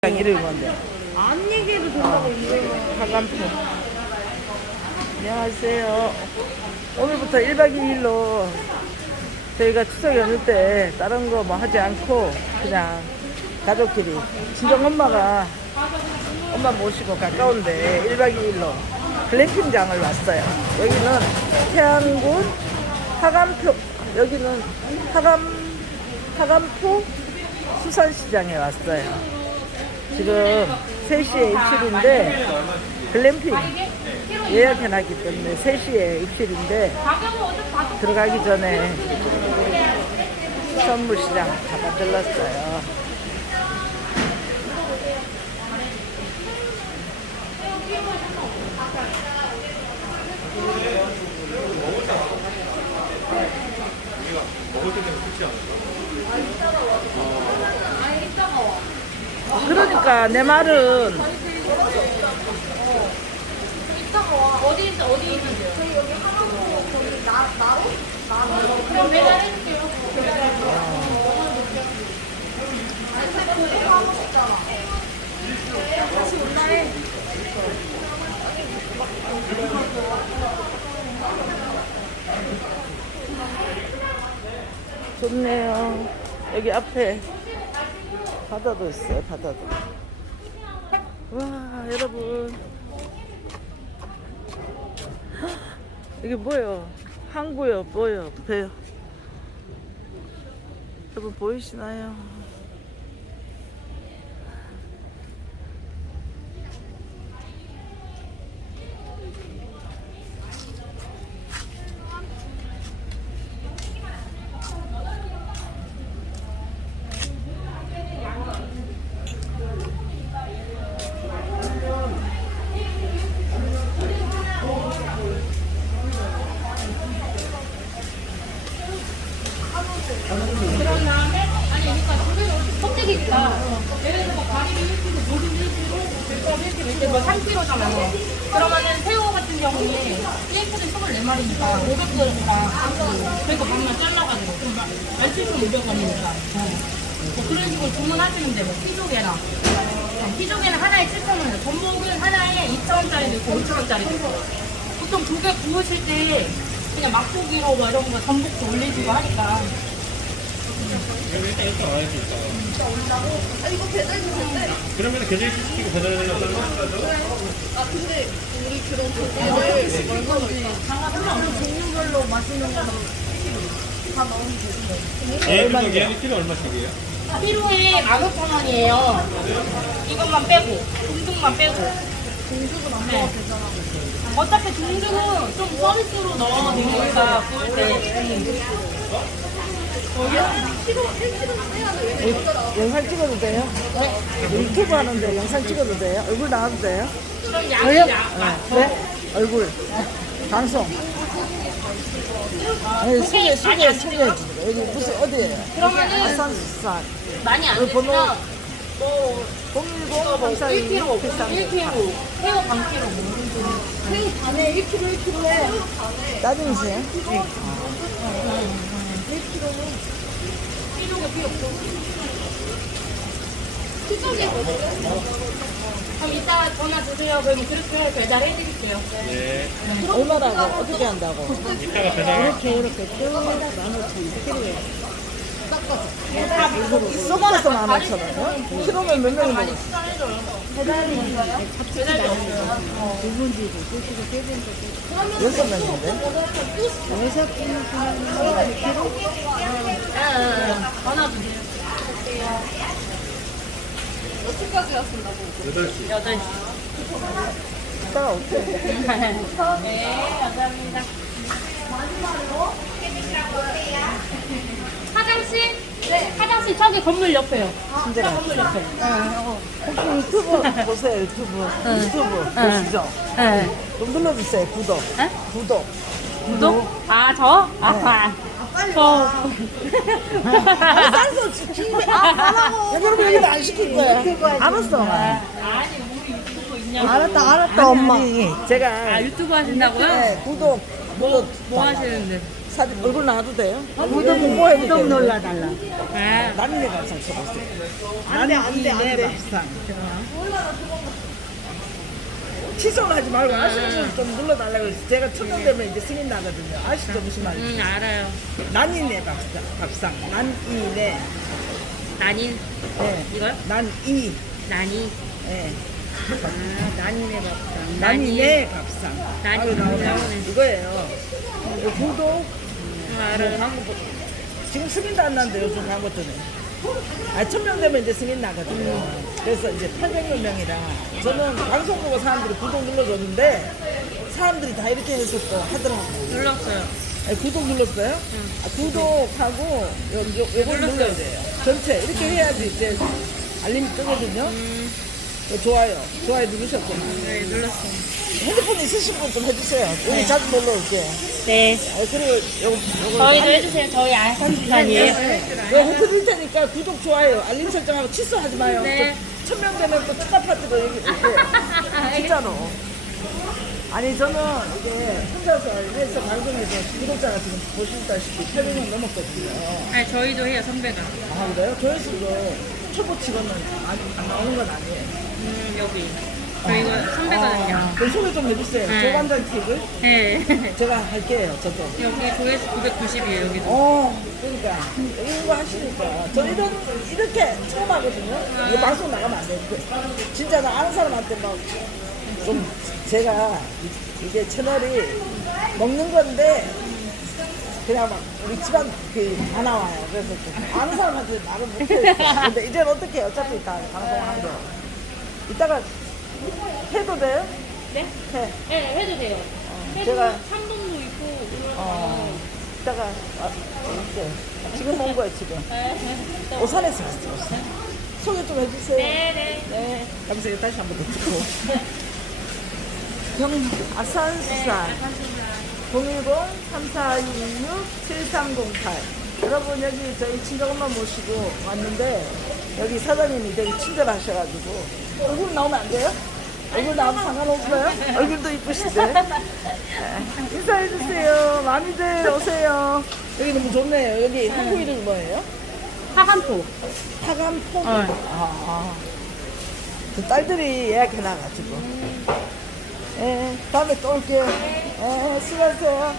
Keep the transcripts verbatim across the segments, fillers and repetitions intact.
이름이 뭔데? 안 얘기해도 된다고 이거. 하간포. 안녕하세요. 오늘부터 일 박 이 일로 저희가 추석 연휴 때 다른 거 뭐 하지 않고 그냥 가족끼리 친정 엄마가 엄마 모시고 가까운데 일 박 이 일로 글램핑장을 왔어요. 여기는 태안군 하간포, 여기는 하간, 하간포 수산시장에 왔어요. 지금 세 시에 입실인데 글램핑 예약해놨기 때문에 세 시에 입실인데 들어가기 전에 선물시장 잠깐 들렀어요. 그러니까 내 말은 이따가 와. 어디 있어? 어디 있는데요? 저희 여기 하나고 거기 나 나로 나로. 그럼 배달해줄게요. 하고 싶잖아. 다시 온다 해. 좋네요. 여기 앞에 바다도 있어요. 바다도. 와, 여러분. 헉, 이게 뭐예요? 항구요, 뭐예요? 배요. 여러분 보이시나요? 그런 다음에 아니 그러니까 그래서 껍데기 있다. 예를 들어 가리비 일 킬로그램, 모든 일 킬로그램, 백점 일 킬로그램, 이렇게 뭐 삼 킬로그램잖아요. 그러면은 새우 같은 경우에 일 킬로그램 이십사 마리니까 오백 그램이니까 그러니까 반만 잘라가지고 그럼 만 칠천오백 원이니까 뭐 그런 식으로 주문하시는데 뭐 피조개랑 피조개는 하나에 칠천 원이에요. 전복은 하나에 이천 원짜리도 있고 오천 원짜리도 있고 보통 조개 구우실 때 그냥 막고기로 뭐 이런 거 전복도 올리시고 하니까 일단 일단 안 할수 있다. 진짜 온다고? 아 이거 배달 주는데? 그러면 계좌 시키고 배달해달라고 하는 거죠? 아 근데 우리 그런 조개를 얼마지? 장갑은 종류별로 맛있는 거 다 넣으면 되는데 예, 그거 얘는 키로 얼마씩이에요? 키로에 만 오천 원이에요. 이것만 빼고 중중만 빼고 중중은 안 먹어도 되잖아. 어차피 중중은 좀 서비스로 넣어도 되니까 구울 때 영상 찍어도 돼요? 유튜브 하는데 영상 찍어도 돼요? 얼굴 나와도 돼요? 좀 돼요? 양이야. 네? 얼굴. 방송. 아니, 소개, 소개, 소개해 주세요. 여기 무슨, 어디에요? 그러면은 아산수산. 많이 안 여기 번호 드시면 뭐 공일공 공사이 일 킬로그램, 일 킬로그램, 새우 반 킬로그램. 새우 반에 일 킬로그램, 일 킬로그램. 따님이세요? 피조개 필요 없어. 피조개 그럼 이따 전화 주세요. 그러면 그렇게 배달해 드릴게요. 예. 얼마라고? 어떻게 한다고? 이따가 배달. 이렇게 이렇게 쭉 만 오천 킬로에 섞어서 만 오천 원이요? 킬로면 몇 명이 먹어요? 배달이 있어요? 배달이 없어요. 여섯 명인데? 여섯 끼는 전화 주세요. 몇 시까지 하신다고? 여덟 시. 여덟 시. 이따가 올게. 네, 감사합니다. 화장실? 네. 화장실 저기 건물 옆에요. 진짜 저 건물 옆에. 혹시 유튜브 보세요, 유튜브. 유튜브 보시죠? 네. 좀 눌러주세요, 구독. 네? 구독. 구독? 아, 저? 아, 저. 알았어, 지금. 아, 하라고. 여러분, 이거 안 시킬 거야. 알았어. 아니, 우리 유튜브 있냐고. 알았다, 알았다, 엄마. 제가 아, 유튜브 하신다고요? 네, 구독. 뭐, 뭐 하시는데? 사진 얼굴 나와도 돼요? 구독 뭐 해도 구독 돼요? 눌러달라. 아, 난이네 밥상 쳐봤어요. 안돼 안돼 안돼. 밥상. 취소를 하지 말고 아시는 좀 눌러달라고 했어요. 제가 천명되면 이제 승인 나거든요. 아시죠 무슨 말인지? 음, 알아요. 난이네 밥상. 밥상. 난이네. 난인, 네. 이거요? 난이. 난이. 네. 아 난이네 밥상. 난이네 밥상. 난이 아유, 나오네. 나오네. 이거예요. 이거 구독. 음, 뭐 알아요. 광고 보- 지금 승인도 안 나는데 요즘 광고 뜨네. 아, 천명 되면 이제 승인 나거든요. 그래서 이제 팔백여 명이라 저는 방송 보고 사람들이 구독 눌러줬는데 사람들이 다 이렇게 해서 또 하더라고요. 눌렀어요. 아, 구독 눌렀어요? 아, 구독하고 요, 요, 요걸 눌렀어요. 눌러야 돼요. 전체 이렇게 해야지 이제 알림이 뜨거든요. 음, 요 좋아요. 좋아요 누르셨죠? 네, 눌렀어요. 핸드폰 있으신 분 좀 해주세요. 여기 자주 놀러 올게요. 네. 아, 그리고 요, 요거 저희도 해주세요. 저희 알선 시간이에요. 네, 홈 드릴 테니까 구독, 좋아요, 알림 설정하고 취소하지 마요. 네. 천명 되면 또 특가 파티도 여기 이렇게 진짜로. 아니 저는 이게 혼자서 해서 방송에서 구독자가 지금 보시다시피 팔백 명 넘었거든요. 아니, 저희도 해요, 선배가. 아 그래요? 조회수도 초보 치고는 안, 안 나오는 건 아니에요. 음, 여기. 저희가 선배거든요. 아, 그럼 소개 좀 해주세요. 네. 조반장 팁을 네. 제가 할게요. 저도. 여기 조회수 구백구십이에요, 여기도. 어, 그러니까 이거 하시니까 저 이런 이렇게 처음 하거든요. 이거 방송 나가면 안 되는데 진짜 나 아는 사람한테 막 좀 제가 이- 이게 채널이 먹는 건데 그냥 막 우리 집안 그다 나와요. 그래서 좀 아는 사람한테 말을 못해요. 근데 이제는 어떻게 해요? 어차피 다 방송하는 거. 이따가 해도 돼요? 네? 해. 네, 해도 돼요. 해도 제가- 삼 분도 있고. 어. 이따가 아, 이렇게 지금 온 거예요 지금. 네. 오산에서 왔어요. 소개 좀 해주세요. 네네. 네. 감사해요. 다시 한 번 더 찍고. 경, 아산수산 공일공 삼사육육 칠삼공팔. 여러분 여기 저희 친정엄마 모시고 왔는데 여기 사장님이 되게 친절하셔가지고 얼굴 나오면 안 돼요? 얼굴 나오면 상관없어요? 얼굴도 이쁘신데. 네. 인사해주세요. 많이들 오세요. 여기 너무 좋네요. 여기 한국 이름 뭐예요? 하간포. 하간포? 어. 아, 아. 그 딸들이 예약해놔가지고. 예, 다음에 또 올게요. 예, 수고하세요.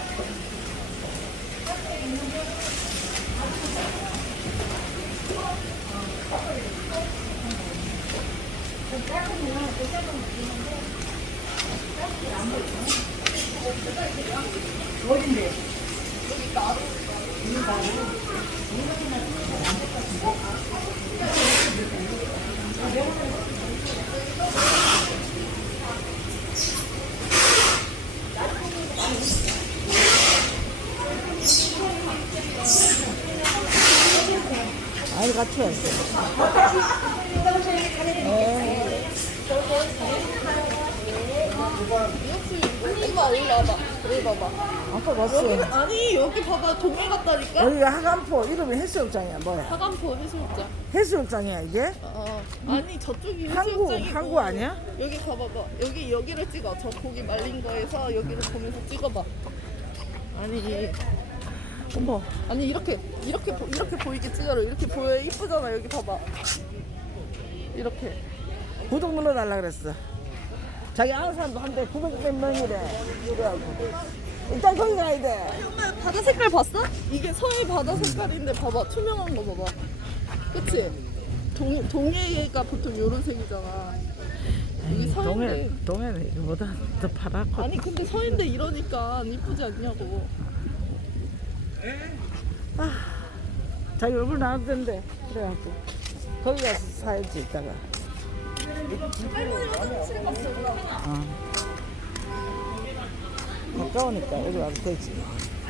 아이 같이 왔어요. 예. 엄마 여기 와봐. 여기 봐봐. 아까 봤어요. 아니 여기 봐봐 동해 같다니까. 여기가 하간포 이름이 해수욕장이야 뭐야? 하간포 해수욕장. 해수욕장이야 이게? 어. 아니 저쪽이 항구, 해수욕장이고. 항구 아니야? 여기 봐봐봐. 여기 여기를 찍어. 저 고기 말린 거에서 여기를 보면서 찍어봐. 아니 어머. 아니 이렇게 이렇게 보- 이렇게 보이게 찍어라. 이렇게 보여 이쁘잖아. 여기 봐봐. 이렇게. 구독 눌러달라 그랬어. 자기 아는 사람도 한대 구백 몇 명이래. 이래갖고. 일단 거기 가야 돼. 엄마 바다 색깔 봤어? 이게 서해 바다 색깔인데 봐봐. 투명한 거 봐봐. 그치? 동, 동해가 보통 요런 색이잖아. 여기 서해인데. 동해는 이거보다 더 파랗고. 아니 근데 서해인데 이러니까 이쁘지 않냐고. 자기 얼굴 나와도 된대. 그래갖고. 거기 가서 사야지, 이따가. 할머니 화장실 갔어. 어. 가까우니까 여기 와도 되지.